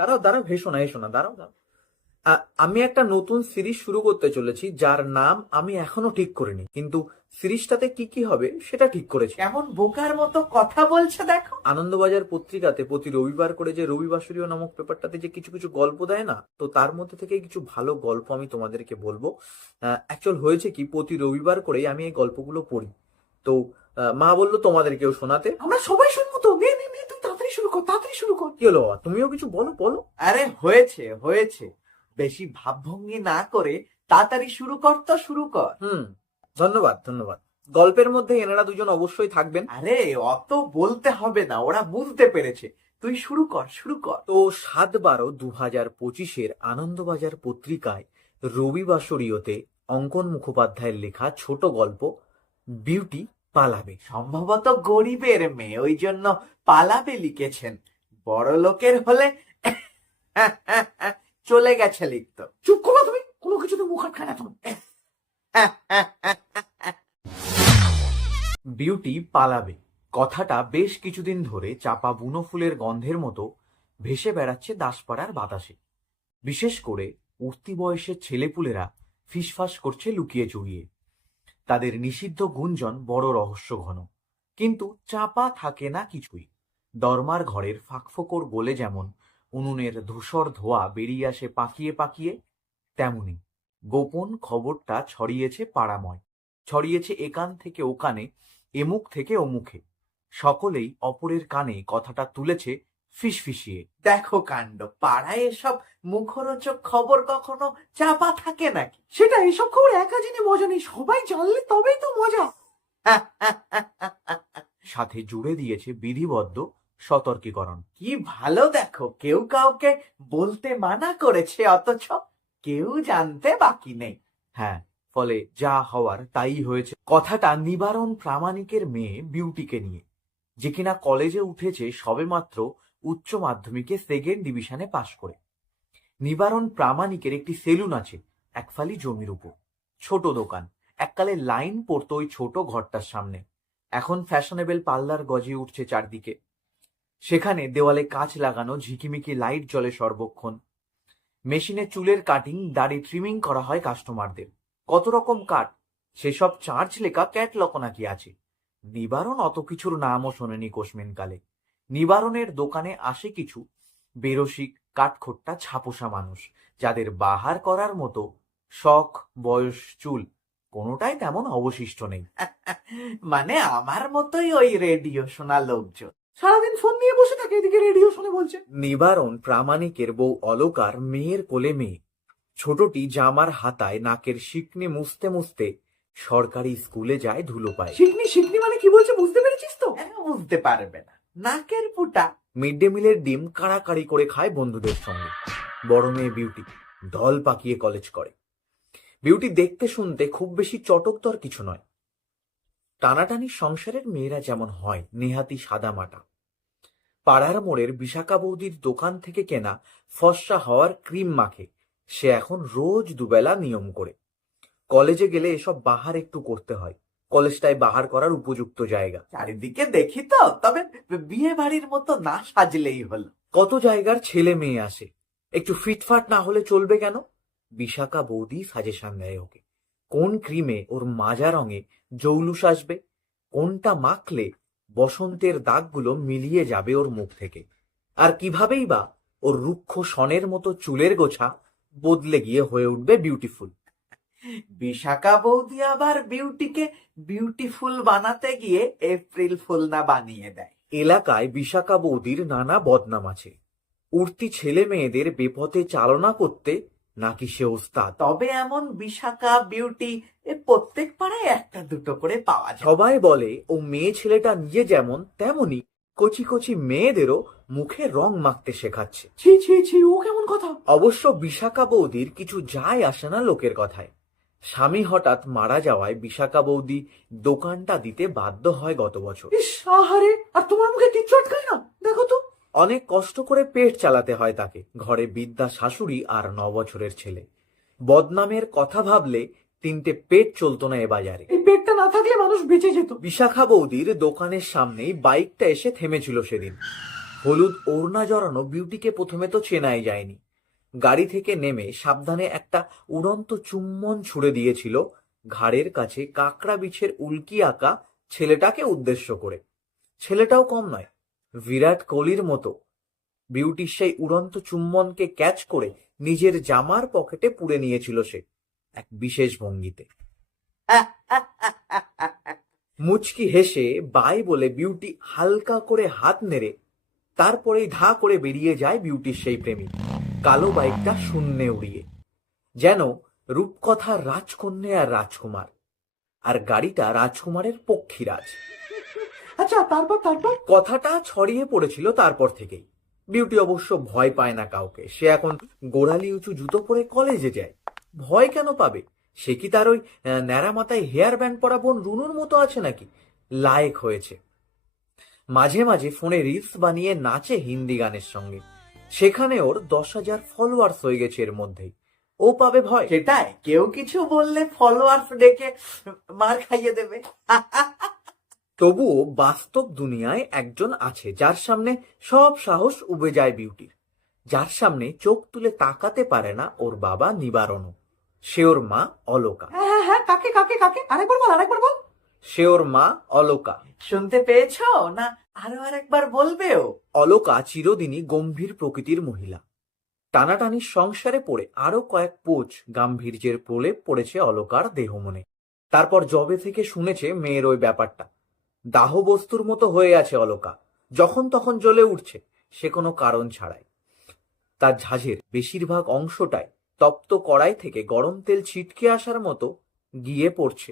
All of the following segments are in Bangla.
দাঁড়াও দাঁড়াও, হেসো না, দাঁড়াও দাঁড়াও। আমি একটা নতুন সিরিজ শুরু করতে চলেছি, যার নাম আমি এখনো ঠিক করিনি, কিন্তু সিরিজটাতে কি কি হবে সেটা ঠিক করেছি। কেমন বোকার মতো কথা বলছে দেখো। আনন্দবাজার পত্রিকাতে প্রতি রবিবার করে যে রবিবাসরীয় নামক পেপারটাতে যে কিছু কিছু গল্প দেয় না, তো তার মধ্যে থেকে কিছু ভালো গল্প আমি তোমাদেরকে বলবো। অ্যাকচুয়াল হয়েছে কি, প্রতি রবিবার করেই আমি এই গল্পগুলো পড়ি। তো মা বললো তোমাদেরকেও শোনাতে। আমরা সবাই শুনবো তো। নে নে নে, তুই তাড়াতাড়ি শুরু কর, তাড়াতাড়ি শুরু কর। কি হলো বাবা, তুমিও কিছু বলো বলো। আরে হয়েছে হয়েছে, বেশি ভাবভঙ্গি না করে তাড়াতাড়ি শুরু কর তো, শুরু কর। ধন্যবাদ ধন্যবাদ। গল্পের মধ্যে এনারা দুজন অবশ্যই থাকবেন। আরে অত বলতে হবে না, ওরা বুঝতে পেরেছে। তুই শুরু কর, শুরু কর। তো 7/12/2025 আনন্দবাজার পত্রিকায় রবিবাসরীয়তে অঙ্কন মুখোপাধ্যায়ের লেখা ছোট গল্প বিউটি পালাবে। সম্ভবত গরিবের মেয়ে, ওই জন্য পালাবে লিখেছেন। বড় লোকের হলে চলে গেছে লিখতো। চুপ করো তুমি, কোনো কিছুতে মুখ আটকায় না তুমি। বিউটি পালাবে কথাটা বেশ কিছুদিন ধরে চাপা বুনো ফুলের গন্ধের মতো ভেসে বেড়াচ্ছে দাসপাড়ার বাতাসে। বিশেষ করে উঠতি বয়সের ছেলেপুলেরা ফিসফাস করছে লুকিয়ে চুরিয়ে। তাদের নিষিদ্ধ গুঞ্জন বড় রহস্য ঘন, কিন্তু চাপা থাকে না কিছুই। দরমার ঘরের ফাঁকফোকর গোলে যেমন উনুনের ধূসর ধোঁয়া বেরিয়ে আসে পাকিয়ে পাকিয়ে, তেমনি গোপন খবরটা ছড়িয়েছে পাড়াময়, ছড়িয়েছে একান থেকে ওকানে, এমুখ থেকে ওমুখে। সকলেই অপরের কানে কথাটা তুলেছে ফিসফিসিয়ে। দেখো কাণ্ড, পাড়ায় এসব মুখরোচক খবর কখনো চাপা থাকে নাকি? সেটা, এসব খবর একা জেনে মজা নেই, সবাই জানলে তবেই তো মজা। সাথে জুড়ে দিয়েছে বিধিবদ্ধ সতর্কীকরণ। কি ভালো দেখো, কেউ কাউকে বলতে মানা করেছে, অথচ কেউ জানতে বাকি নেই। হ্যাঁ, ফলে যা হওয়ার তাই হয়েছে। কথাটা নিবারণ প্রামাণিকের মেয়ে বিউটিকে নিয়ে, যে কিনা কলেজে উঠেছে সবেমাত্র উচ্চ মাধ্যমিকে সেকেন্ড ডিভিশনে পাশ করে। নিবারণ প্রামাণিকের একটি সেলুন আছে একফালি জমির উপর, ছোট দোকান। এককালে লাইন পড়তো ওই ছোট ঘরটার সামনে। এখন ফ্যাশনেবল পার্লার গজিয়ে উঠছে চারদিকে। সেখানে দেওয়ালে কাঁচ লাগানো ঝিকিমিকি লাইট জ্বলে সর্বক্ষণ। মেশিনে চুলের কাটিং, দাড়ি ট্রিমিং করা হয় কাস্টমারদের। কত রকম কাট, সেসব চার্জ লেখা ক্যাটলক নাকি আছে। নিবারণ অত কিছুর নামও শোনেনি কোশমিনকালে। নিবারণের দোকানে আসে কিছু বেরসিক কাঠখোট্টা ছাপোষা মানুষ, যাদের বাহার করার মতো শখ, বয়স, চুল কোনোটাই তেমন অবশিষ্ট নেই। মানে আমার মতোই ওই রেডিও শোনা লোকজন, সারাদিন ফোন নিয়ে বসে থাকে, এদিকে রেডিও শুনে বলছে। নিবারণ প্রামাণিকের বউ অলকার মেয়ের কোলে মেয়ে। ছোটটি জামার হাতায় নাকের শিকনি মুছতে মুছতে সরকারি স্কুলে যায় ধুলো পায়। শিকনি শিকনি মানে কি বলছে বুঝতে পেরেছিস তো? বুঝতে পারবে না, নাকের ফুটা। মিড ডে মিলের ডিম কাড়াকাড়ি করে খায় বন্ধুদের সঙ্গে। বড় মেয়ে বিউটি ঢল পাকিয়ে কলেজ করে। বিউটি দেখতে শুনতে খুব বেশি চটকদার কিছু নয়। টানাটানি সংসারের মেয়েরা যেমন হয়, নেহাতি সাদামাটা। পাড়ার মোড়ের বিশাখা বৌদির দোকান থেকে কেনা ফর্সা হওয়ার ক্রিম মাখে সে এখন রোজ দুবেলা নিয়ম করে। কলেজে গেলে এসব বাহার একটু করতে হয়। কলেজটাই বাহার করার উপযুক্ত জায়গা। চারিদিকে দেখি তো, তবে বিয়ে বাড়ির মতো না সাজলেই হলো। কত জায়গার ছেলে মেয়ে আসে, একটু ফিটফাট না হলে চলবে কেন? বিশাখা বৌদি সাজেশন দেয় ওকে, কোন ক্রিমে ওর মাজা রঙে জৌলুস আসবে, কোনটা মাখলে বসন্তের দাগগুলো মিলিয়ে যাবে ওর মুখ থেকে, আর কিভাবেই বা ওর রুক্ষ সনের মতো চুলের গোছা বদলে গিয়ে হয়ে উঠবে বিউটিফুল। বিশাখা বৌদি আবার বিউটিকে বিউটিফুল বানাতে গিয়ে এপ্রিল ফুল না বানিয়ে দেয়। এলাকায় বিশাখা বৌদির নানা বদনাম আছে। উঠতি ছেলে মেয়েদের বেপথে চালনা করতে নাকি সে ওস্তাদ। তবে এমন বিশাখা বিউটি প্রত্যেক পাড়ায় একটা দুটো করে পাওয়া যায়। সবাই বলে ও মেয়ে ছেলেটা নিজে যেমন তেমনি কচি কচি মেয়েদেরও মুখে রং মাখতে শেখাচ্ছে। ছি ছি ছি, ও কেমন কথা! অবশ্য বিশাখা বৌদির কিছু যায় আসে না লোকের কথায়। স্বামী হঠাৎ মারা যাওয়ায় বিশাখা বৌদি দোকানটা দিতে বাধ্য হয় গত বছর। ইস, আহারে, আর তোমার মুখে কিচ্ছু আটকায় না, দেখো তো। অনেক কষ্ট করে পেট চালাতে হয় তাকে। ঘরে বিদ্যা শাশুড়ি আর 9 বছরের ছেলে। বদনামের কথা ভাবলে 3টে পেট চলতো না এ বাজারে। এই পেটটা না থাকলে মানুষ বেঁচে যেত। বিশাখা বৌদির দোকানের সামনেই বাইকটা এসে থেমেছিল সেদিন। হলুদ ওড়না জড়ানো বিউটিকে প্রথমে তো চেনাই যায়নি। গাড়ি থেকে নেমে সাবধানে একটা উড়ন্ত চুম্বন ছুড়ে দিয়েছিল ঘাড়ের কাছে কাকড়া বিছের উল্কি আঁকা ছেলেটাকে উদ্দেশ্য করে। ছেলেটাও কম নয়, বিরাট কোহলির মতো। বিউটির সেই উড়ন্ত চুম্বনকে ক্যাচ করে নিজের জামার পকেটে পুরে নিয়েছিল সে এক বিশেষ ভঙ্গিতে। মুচকি হেসে বাই বলে বিউটি হালকা করে হাত নেড়ে তারপরেই ধা করে বেরিয়ে যায় বিউটির সেই প্রেমিক কালো বাইকটা শূন্যে উড়িয়ে, যেন রূপকথার রাজকন্যা আর রাজকুমার, আর গাড়িটা রাজকুমারের পক্ষীরাজ। আচ্ছা, তারপর তারপর কথাটা ছড়িয়ে পড়েছিল তারপর থেকেই। বিউটি অবশ্য ভয় পায় না কাউকে। সে এখন গোড়ালি উঁচু জুতো পরে কলেজে যায়। ভয় কেন পাবে? সে কি তার ওই ন্যাড়া মাথায় হেয়ার ব্যান্ড পরা বোন রুনুর মতো আছে নাকি? লায়েক হয়েছে। মাঝে মাঝে ফোনে রিলস বানিয়ে নাচে হিন্দি গানের সঙ্গে। সেখানে ওর 10,000 ফলোয়ার্স হয়ে গেছে এর মধ্যেই। ও পাবে ভয়? সেটাই, কেউ কিছু বললে ফলোয়ার্স ডেকে মার খাইয়ে দেবে। তবুও বাস্তব দুনিয়ায় একজন আছে যার সামনে সব সাহস উবে যায় বিউটির, যার সামনে চোখ তুলে তাকাতে পারে না ওর বাবা নিবারণও। সে ওর মা অলকা। হ্যাঁ হ্যাঁ, কাকে কাকে কাকে, আরেকবার বল। সে ওর মা অলকা। শুনতে পেয়েছো না? আরো আরেকবার বলবেও। অলকা চিরদিনই গম্ভীর প্রকৃতির মহিলা। টানাটানির সংসারে পড়ে আরো কয়েক পোঁচ গাম্ভীর্যের প্রলেপ পড়েছে অলকার দেহ মনে। তারপর জবে থেকে শুনেছে মেয়ের ওই ব্যাপারটা, দাহ বস্তুর মতো হয়ে আছে অলকা, যখন তখন জ্বলে উঠছে সে কোনো কারণ ছাড়াই। তার ঝাঁঝের বেশিরভাগ অংশটাই তপ্ত কড়াই থেকে গরম তেল ছিটকে আসার মতো গিয়ে পড়ছে।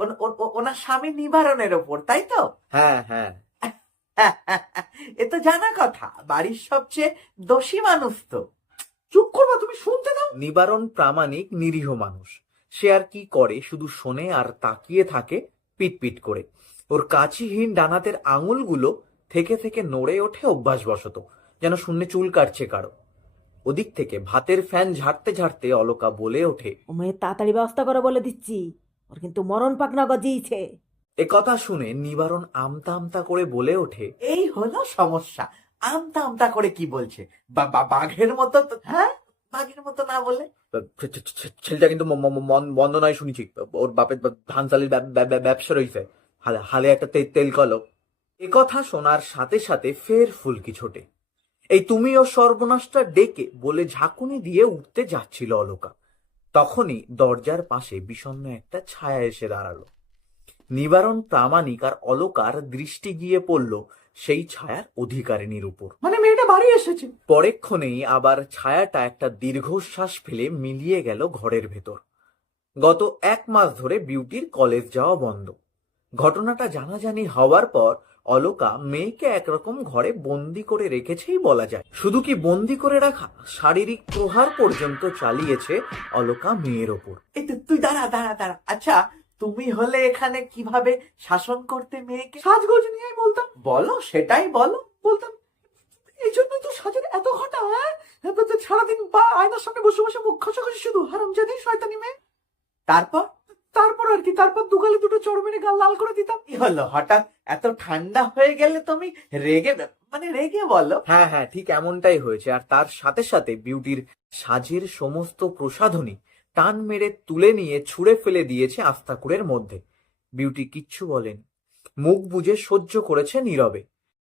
ওনার স্বামী নিবারণের ওপর, তাই তো? হ্যাঁ হ্যাঁ, এ তো জানা কথা, বাড়ির সবচেয়ে দোষী মানুষ তো। চুপ করবা তুমি, শুনতে দাও। নিবারণ প্রামাণিক নিরীহ মানুষ। সে আর কি করে, শুধু শোনে আর তাকিয়ে থাকে পিটপিট করে। ওর কাঁচিহীন ডানাতের আঙুলগুলো থেকে থেকে নড়ে ওঠে অভ্যাসবশত, যেন শূন্যে চুল কাটছে কারো। ওদিক থেকে ভাতের ফ্যান ঝাড়তে ঝাড়তে অলকা বলে ওঠে, ও মেয়ে তাড়াতাড়ি ব্যবস্থা করে বলে দিচ্ছি, ওর কিন্তু মরণ পাকনা গজিয়েছে। এ কথা শুনে নিবারণ আমতা আমতা করে বলে ওঠে, এই হলো সমস্যা। আমতা আমতা করে কি বলছে? বাঘের মতো তো। হ্যাঁ, বাঘের মতো না বলে। ছেলেটা কিন্তু মন্দ নয় শুনেছি। ওর বাপের ধান চালের ব্যবসা রয়েছে, হালে হালে একটা তেল কলক। এ কথা শোনার সাথে সাথে ফের ফুলকি ছোটে। এই তুমি ও সর্বনাশটা ডেকে বলে ঝাঁকুনি দিয়ে উঠতে যাচ্ছিল অলকা। তখনই দরজার পাশে বিষণ্ণ একটা ছায়া এসে দাঁড়ালো। নিবারণ প্রামাণিক আর অলকার দৃষ্টি গিয়ে পড়ল সেই ছায়ার অধিকারিণীর উপর। মানে মেয়েটা বাড়ি এসেছে। পরেক্ষণেই আবার ছায়াটা একটা দীর্ঘশ্বাস ফেলে মিলিয়ে গেল ঘরের ভেতর। গত 1 মাস ধরে বিউটির কলেজ যাওয়া বন্ধ। ঘটনাটা জানাজানি হওয়ার পর অলকা মেয়েকে একরকম ঘরে বন্দি করে রেখেছেই বলা যায়। শুধু কি বন্দি করে রাখা, শারীরিক প্রহার পর্যন্ত চালিয়েছে অলকা মেয়ের ওপর। এই তো, তুই দাঁড়া দাঁড়া দাঁড়া। আচ্ছা, তুমি হলে এখানে কিভাবে শাসন করতে মেয়েকে? সাজগোজ নিয়েই বলতাম। বলো, সেটাই বলো। বলতাম, এই জন্য তো সাজের এত ঘটা। হ্যাঁ, সারাদিন বা আয়নার সামনে বসে বসে মুখ খসাখসি শুধু, হারামজাদি শয়তানি মেয়ে। তারপর তারপর আর কি? তারপর দুগালে দুটো চড় মেরে গাল লাল করে দিতাম। কি হলো হঠাৎ এত ঠান্ডা হয়ে গেলে তুমি? রেগে, মানে রেগে বলো। হ্যাঁ হ্যাঁ, ঠিক এমনটাই হয়েছে। আর তার সাথে সাথে বিউটির সাজের সমস্ত প্রসাধনী টান মেরে তুলে নিয়ে ছুঁড়ে ফেলে দিয়েছে আস্তাকুড়ের মধ্যে। বিউটি কিচ্ছু বলেনি, মুখ বুজে সহ্য করেছে নীরবে।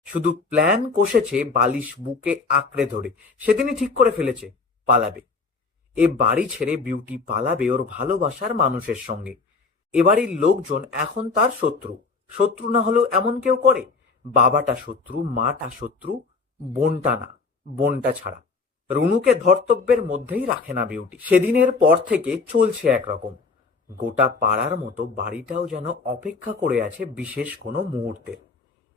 শুধু প্ল্যান কষেছে বালিশ বুকে আঁকড়ে ধরে। সেদিনই ঠিক করে ফেলেছে পালাবে। এ বাড়ি ছেড়ে বিউটি পালাবে ওর ভালোবাসার মানুষের সঙ্গে। এ বাড়ির লোকজন এখন তার শত্রু। শত্রু না হলেও এমন কেউ করে? বাবাটা শত্রু, মাটা শত্রু, বোনটা না, বোনটা ছাড়া। রুনুকে ধর্তব্যের মধ্যেই রাখে না বিউটি। সেদিনের পর থেকে চলছে একরকম। গোটা পাড়ার মতো বাড়িটাও যেন অপেক্ষা করে আছে বিশেষ কোনো মুহূর্তে।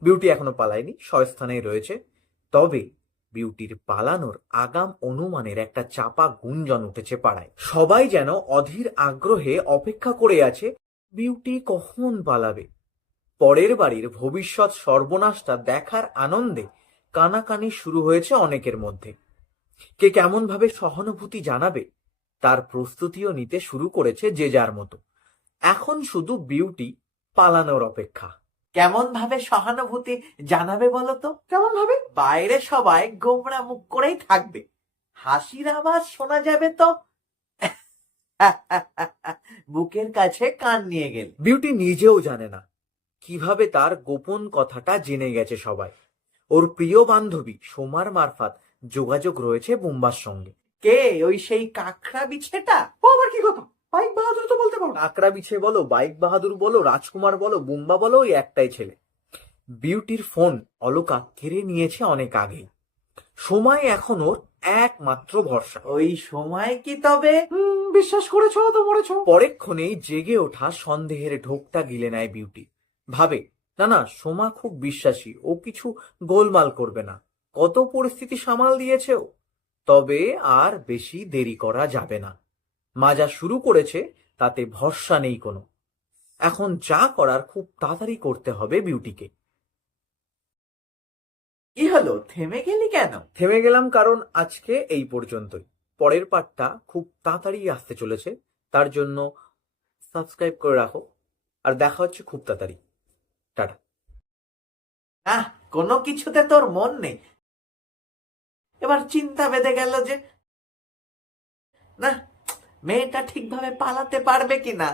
বিউটি এখনো পালায়নি, স্বস্থানেই রয়েছে। তবে বিউটির পালানোর আগাম অনুমানের একটা চাপা গুঞ্জন উঠেছে পাড়ায়। সবাই যেন অধীর আগ্রহে অপেক্ষা করে আছে বিউটি কখন পালাবে। পরের বাড়ির ভবিষ্যৎ সর্বনাশটা দেখার আনন্দে কানাকানি শুরু হয়েছে অনেকের মধ্যে। কে কেমন ভাবে সহানুভূতি জানাবে তার প্রস্তুতিও নিতে শুরু করেছে যে যার মতো। এখন শুধু বিউটি পালানোর অপেক্ষা। কেমন ভাবে সহানুভূতি জানাবে বলো তো? কেমন ভাবে? বাইরে সবাই গোমড়া মুখ করেই থাকবে, হাসির আওয়াজ শোনা যাবে তো বুকের কাছে কান নিয়ে গেল। বিউটি নিজেও জানে না কিভাবে তার গোপন কথাটা জেনে গেছে সবাই। ওর প্রিয় বান্ধবী সোমার মারফত যোগাযোগ রয়েছে বুম্বার সঙ্গে। কে ওই সেই কাঁকড়া বিছেটা? ও আবার কি কথা? বাইক বাহাদুর তো বলতে পারো। কাকড়া বিছে বলো, বাইক বাহাদুর বলো, রাজকুমার বলো, বুম্বা বলো, ওই একটাই ছেলে। বিউটির ফোন অলকা কেড়ে নিয়েছে অনেক আগেই। সময় এখন ওর একমাত্র ভরসা। ওই সময় কি তবে? বিশ্বাস করেছো তো মরেছো। পরেক্ষণেই জেগে ওঠা সন্দেহের ঢোকটা গিলে নেয় বিউটি। ভাবে, না না, সোমা খুব বিশ্বাসী, ও কিছু গোলমাল করবে না। কত পরিস্থিতি সামাল দিয়েছে ও। তবে আর বেশি দেরি করা যাবে না। মা যা শুরু করেছে তাতে ভরসা নেই কোনো। এখন যা করার খুব তাড়াতাড়ি করতে হবে বিউটিকে। কি হলো, থেমে গেলি কেন? থেমে গেলাম কারণ আজকে এই পর্যন্তই। পরের পার্টটা খুব তাড়াতাড়ি আসতে চলেছে, তার জন্য সাবস্ক্রাইব করে রাখো। আর দেখা হচ্ছে খুব তাড়াতাড়ি। টাটা। কোনো কিছুতে তোর মন নেই। এবার চিন্তা বেঁধে গেল যে না, মেয়েটা ঠিকভাবে পালাতে পারবে কিনা।